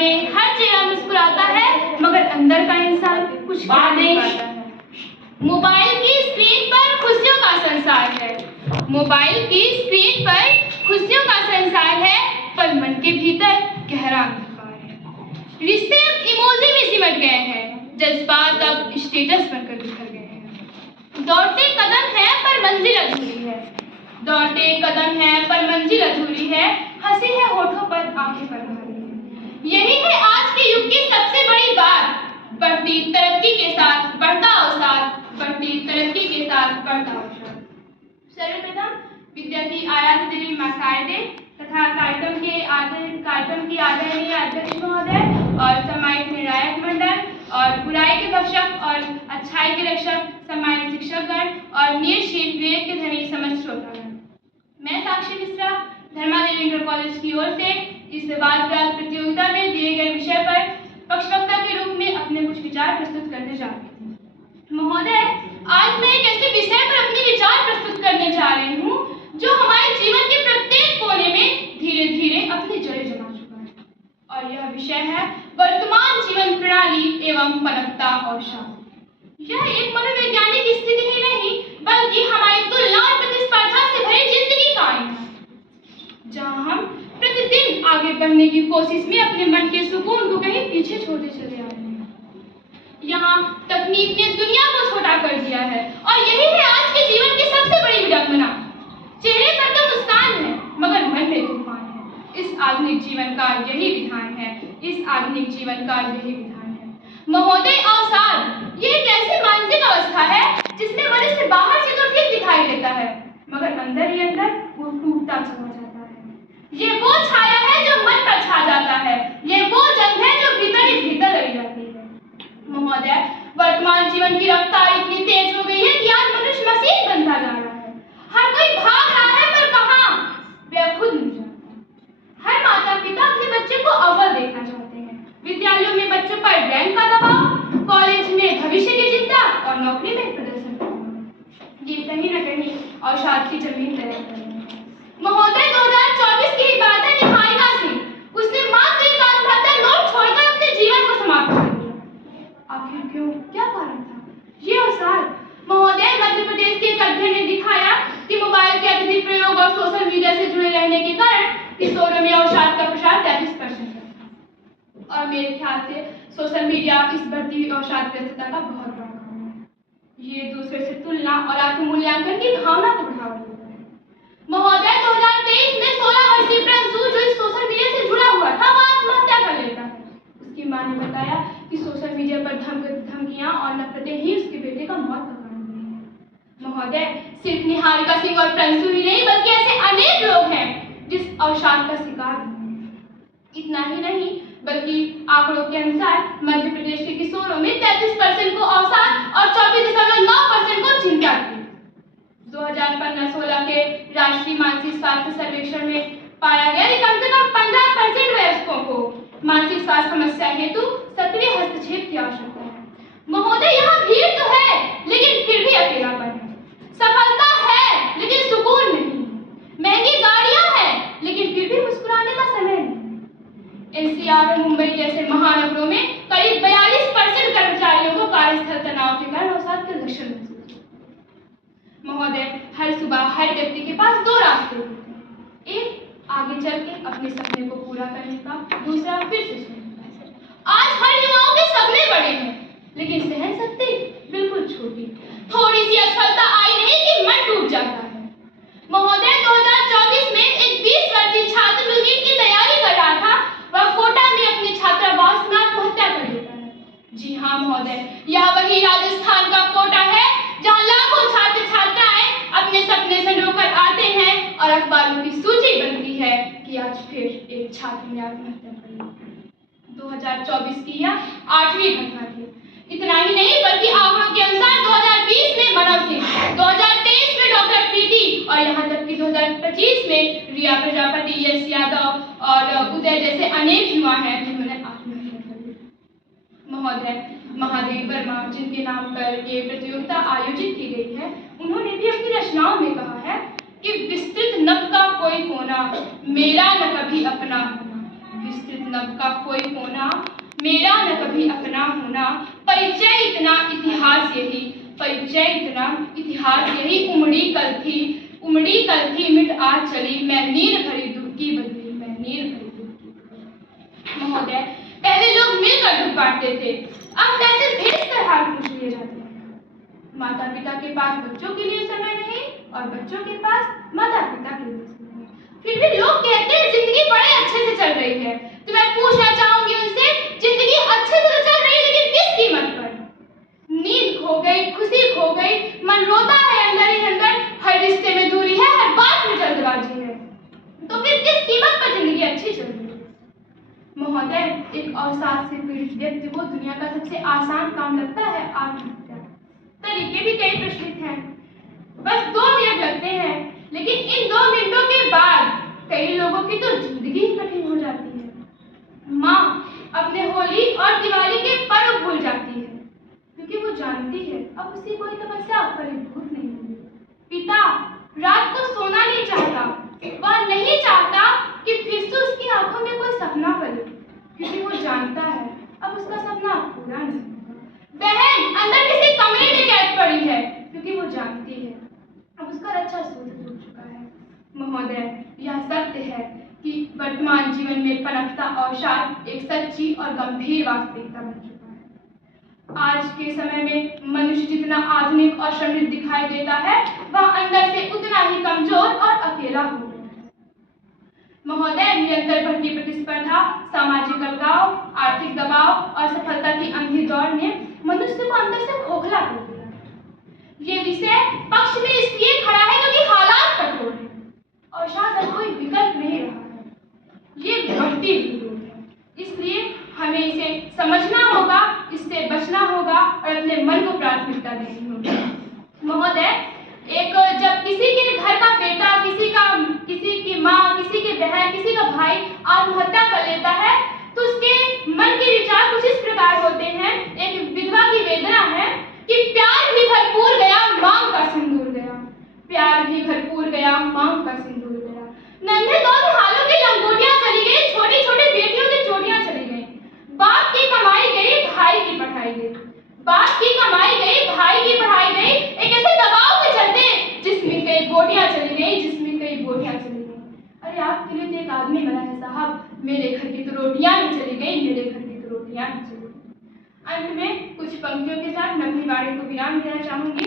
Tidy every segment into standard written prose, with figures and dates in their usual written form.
में हर चेहरा मुस्कुराता है, मगर अंदर का इंसान कुछ नहीं पाता है। मोबाइल की स्क्रीन पर खुशियों का संसार है, मोबाइल की स्क्रीन पर खुशियों का संसार है, पर मन के भीतर गहरा अंधकार है। रिश्ते अब इमोजी में सिमट गए हैं, जज्बात अब स्टेटस बनकर बिखर गए हैं। दौड़ते कदम है पर मंजिल अधूरी है, दौड़ते कदम है पर मंजिल अधूरी है, हंसी है होठों पर आंखें पर भारी है। यही है आज के युग की सबसे बड़ी बात, बढ़ती तरक्की के साथ बढ़ता अवसाद, बढ़ती तरक्की के साथ बढ़ता अवसाद। सर्वप्रथम विद्यार्थी आराध्य देवी मासारदे तथा कार्यक्रम की आदरणीय अध्यक्ष महोदय और सम्मानित निर्णायक मंडल और बुराई के भक्षक और अच्छाई के रक्षक सम्मानित शिक्षकगण और नियतशील विवेक के धनी समस्त श्रोतागण, मैं साक्षी मिश्रा धर्मादेवी इंटर कॉलेज की ओर से इस वाद विवाद प्रतियोगिता में दिए गए विषय पर पक्षवक्ता के रूप में अपने कुछ विचार प्रस्तुत करने जा रही हूँ। महोदय, आज मैं एक ऐसे विषय पर अपने विचार प्रस्तुत करने जा रही हूँ जो हमारे जीवन के प्रत्येक कोने में धीरे धीरे अपनी जड़ें जमा चुका है, और यह विषय है वर्तमान जीवन प्रणाली एवं पनपता अवसाद। यह एक मनोवैज्ञानिक स्थिति ही नहीं, बल्कि हमारी तुलना और प्रतिस्पर्धा से भरी जिंदगी का आईना है, जहाँ हम प्रतिदिन आगे बढ़ने की कोशिश में अपने मन के सुकून को कहीं पीछे छोड़ते चले आ रहे हैं। यहाँ तकनीक ने दुनिया को छोटा कर दिया है, और यही है आज के जीवन की सबसे बड़ी विडंबना। चेहरे पर तो मुस्कान है, मगर मन में तूफान है। इस आधुनिक जीवन का यही विधान है, इस आधुनिक जीवन का यही विधान है। महोदय, अवसाद ये एक ऐसी मानसिक अवस्था है जिसमें मनुष्य बाहर से तो ठीक दिखाई देता है, मगर अंदर ही अंदर वो टूटता चला जाता है। ये वो छाया है जो मन पर छा जाता है, ये वो जंग है जो भीतर ही भीतर लड़ी जाती है। महोदय, वर्तमान जीवन की रफ्तार इतनी तेज हो गई है कि आज मनुष्य मशीन बनता जा रहा है। हर कोई भाग रहा है, पर कहाँ, वह खुद नहीं जानता। हर माता पिता अपने बच्चे को अव्वल देखना चाहते हैं। विद्यालयों में बच्चों पर रैंक का दबाव, कॉलेज में भविष्य की चिंता और नौकरी में प्रदर्शन करना, ये कहीं न कहीं अवसाद की जमीन तैयार कर रहे हैं। महोदय, 2024 की ही बात है, निहारिका सिंह, उसने मात्र एक आत्महत्या नोट छोड़कर अपने जीवन को समाप्त कर दिया। आखिर क्यों, क्या कारण था ये अवसाद? महोदय, मध्य प्रदेश के एक अध्ययन ने दिखाया कि मोबाइल के अत्यधिक प्रयोग और सोशल मीडिया से जुड़े रहने के कारण किशोरों में अवसाद का प्रसार 33% है, और मेरे ख्याल से सोशल मीडिया इस बढ़ती हुई अवसादग्रस्तता का बहुत बड़ा कारण है। ये दूसरे से तुलना और आत्ममूल्यांकन की भावना को बढ़ावा देता है। महोदय, 2023 में 16 वर्षीय प्रियंशु, जो इस सोशल मीडिया से जुड़ा हुआ था, वो आत्महत्या कर लेता है। उसकी मां ने बताया कि सोशल मीडिया पर धमकियां और नफरतें ही उसके बेटे का मौत का कारण बनी है। महोदय, सिर्फ निहारिका सिंह और प्रियंशु ही नहीं, बल्कि ऐसे अनेक लोग हैं जिस अवसाद का शिकार हुए हैं। इतना ही नहीं, बल्कि आंकड़ों के अनुसार मध्य प्रदेश के किशोरों में 33% को अवसाद और 24.9% को चिंता थी। 2015-16 के राष्ट्रीय मानसिक स्वास्थ्य सर्वेक्षण में पाया गया कि कम से कम 15% वयस्कों को मानसिक स्वास्थ्य समस्या हेतु सक्रिय हस्तक्षेप की आवश्यकता है। महोदय, यहाँ भीड़ तो है, लेकिन फिर भी अकेलापन है। सफलता है, लेकिन सुकून नहीं। महंगी गाड़ियां हैं, लेकिन फिर भी मुस्कुराने का समय नहीं। एनसीआर और मुंबई जैसे महानगरों में करीब 42% कर्मचारियों को कार्यस्थल तनाव के कारण अवसाद के लक्षण महसूस होते। महोदय, हर सुबह हर व्यक्ति के पास दो रास्ते होते हैं, एक आगे चल के अपने सपने को पूरा करने का, दूसरा फिर से सोने का। आज हर युवाओं के सपने बड़े हैं, लेकिन सहन शक्ति बिल्कुल छोटी। थोड़ी सी असफलता आई नहीं कि मन टूट जाता है। महोदय, 2024 में एक 20 वर्षीय छात्र जो नीट की तैयारी कर रहा था, वह कोटा में अपने छात्रावास में आत्महत्या कर लेता है। जी हाँ महोदय, यह वही राजस्थान का कोटा है जहाँ लाखों छात्र छात्राएं अपने सपने संजोकर आते हैं और अखबारों की सूची बनती है कि आज फिर एक छात्र ने आत्महत्या कर ली। 2024 की यह 8वीं घटना थी। इतना ही नहीं, बल्कि आंकड़ों के अनुसार 2020 में मनोज सिंह, 2023 में डॉक्टर प्रीति और यहाँ तक कि 2025 में रिया प्रजापति, यश यादव और उदय जैसे अनेक युवा हैं जिन्होंने आत्महत्या कर ली। महोदय, महादेव वर्मा, जिनके नाम पर ये प्रतियोगिता आयोजित की गई है, उन्होंने भी अपनी रचनाओं में कहा है कि विस्तृत नभ का कोई कोना, मेरा न कभी अपना होना। विस्तृत नभ का कोई कोना, मेरा न कभी अपना होना, परिचय इतना इतिहास यही, परिचय इतना इतिहास यही। उमड़ी कल थी मिट आज चली, मैं नीर भरी दुख की बदली, मैं नीर भरी दुख की बदली। महोदय, पहले लोग मिलकर दुख बांटते थे, अब कैसे भेज कर हाथ पूछ लिए जाते हैं। माता पिता के पास बच्चों के लिए समय नहीं और बच्चों के पास माता पिता के लिए समय नहीं, फिर भी लोग कहते हैं जिंदगी बड़े अच्छे से चल रही है। तो मैं पूछना चाहूंगी उनसे, जिंदगी अच्छे से तो चल रही है, लेकिन किस कीमत पर? नींद खो गई, खुशी खो गई, मन रोता है अंदर ही अंदर, हर रिश्ते में दूरी है, हर बात में जल्दबाजी है। तो फिर किस कीमत पर जिंदगी अच्छी चल रही है? महोदय, एक अवसाद से पीड़ित व्यक्ति को दुनिया का सबसे आसान काम लगता है आत्महत्या। तरीके भी कई प्रचलित हैं, बस 2 मिनट लगते हैं, लेकिन इन 2 मिनटों के बाद कई लोगों की तो जिंदगी ही कठिन हो जाती है। माँ अपने होली और दिवाली के पर्व भूल जाती है, क्योंकि वो जानती है अब उसे कोई तपस्या फलीभूत नहीं होगी। पिता रात को सोना नहीं चाहता, वह नहीं चाहता कि फिर से उसकी आंखों में कोई सपना पले, क्योंकि वो जानता है अब उसका सपना पूरा नहीं होगा। बहन अंदर किसी कमरे में कैद पड़ी है, क्योंकि वो जानती है अब उसका रक्षा सूत्र टूट चुका है। महोदय, यह सत्य है कि वर्तमान जीवन में पनपता अवसाद एक सच्ची और गंभीर वास्तविकता बन चुका है। आज के समय में मनुष्य जितना आधुनिक और समृद्ध दिखाई देता है, वह अंदर से उतना ही कमजोर और अकेला हो गया है। महोदय, निरंतर बढ़ती प्रतिस्पर्धा, सामाजिक अलगाव, आर्थिक दबाव और सफलता की अंधी दौड़ ने मनुष्य को अंदर से खोखला कर दिया है। ये विषय पक्ष में इसलिए खड़ा है क्योंकि हालात कठोर हैं और शायद अब कोई विकल्प नहीं रहा है। ये बढ़ती हुई रोग है, इसलिए हमें इसे समझना होगा, इससे बचना होगा और अपने मन को प्राथमिकता देनी होगी। महोदय, जब किसी के घर का बेटा, किसी की माँ, किसी की बहन, किसी का भाई आत्महत्या कर लेता है, तो उसके मन के विचार कुछ इस प्रकार होते हैं। एक विधवा की वेदना है कि प्यार भी भरपूर गया, मांग का सिंदूर गया, प्यार भी भरपूर गया, मांग का सिंदूर गया। नन्हे दौर हालों की लंगोटियां चली गई, छोटी छोटी बेटियों की चोटियां चली गई। बाप की कमाई गई, भाई की पढ़ाई गई, बाप की कमाई गई, भाई की पढ़ाई गई, एक ऐसे दबाव में चलते जिसमें कई बोटियां चली गई, जिसमें कई बोटियां चली गई। अरे आपके लिए तो एक आदमी मरा है साहब, मेरे घर की तो रोटियां ही चली गई, मेरे घर की तो रोटियां ही चली गई। अंत में कुछ पंक्तियों के साथ मैं अपनी वाणी को विराम देना चाहूंगी।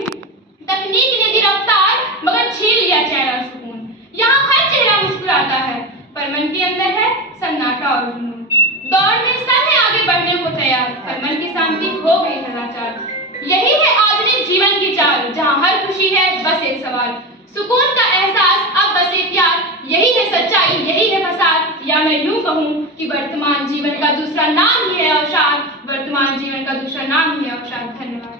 तकनीक ने दी रफ्तार, मगर छीन लिया चैन और सुकून। यहाँ हर चेहरा मुस्कुराता है, पर मन के अंदर है सन्नाटा और जुनून। दौड़ में सब है आगे बढ़ने को तैयार, पर मन की शांति हो गई है लाचार। यही है आधुनिक जीवन की चाल, जहाँ हर खुशी है बस एक सवाल, सुकून का एहसास अब बस एक याद। यही है सच्चाई, यही है फसाद, या मैं यूं कहूँ कि वर्तमान जीवन का दूसरा नाम ही है अवसाद, वर्तमान जीवन का दूसरा नाम ही है अवसाद। धन्यवाद।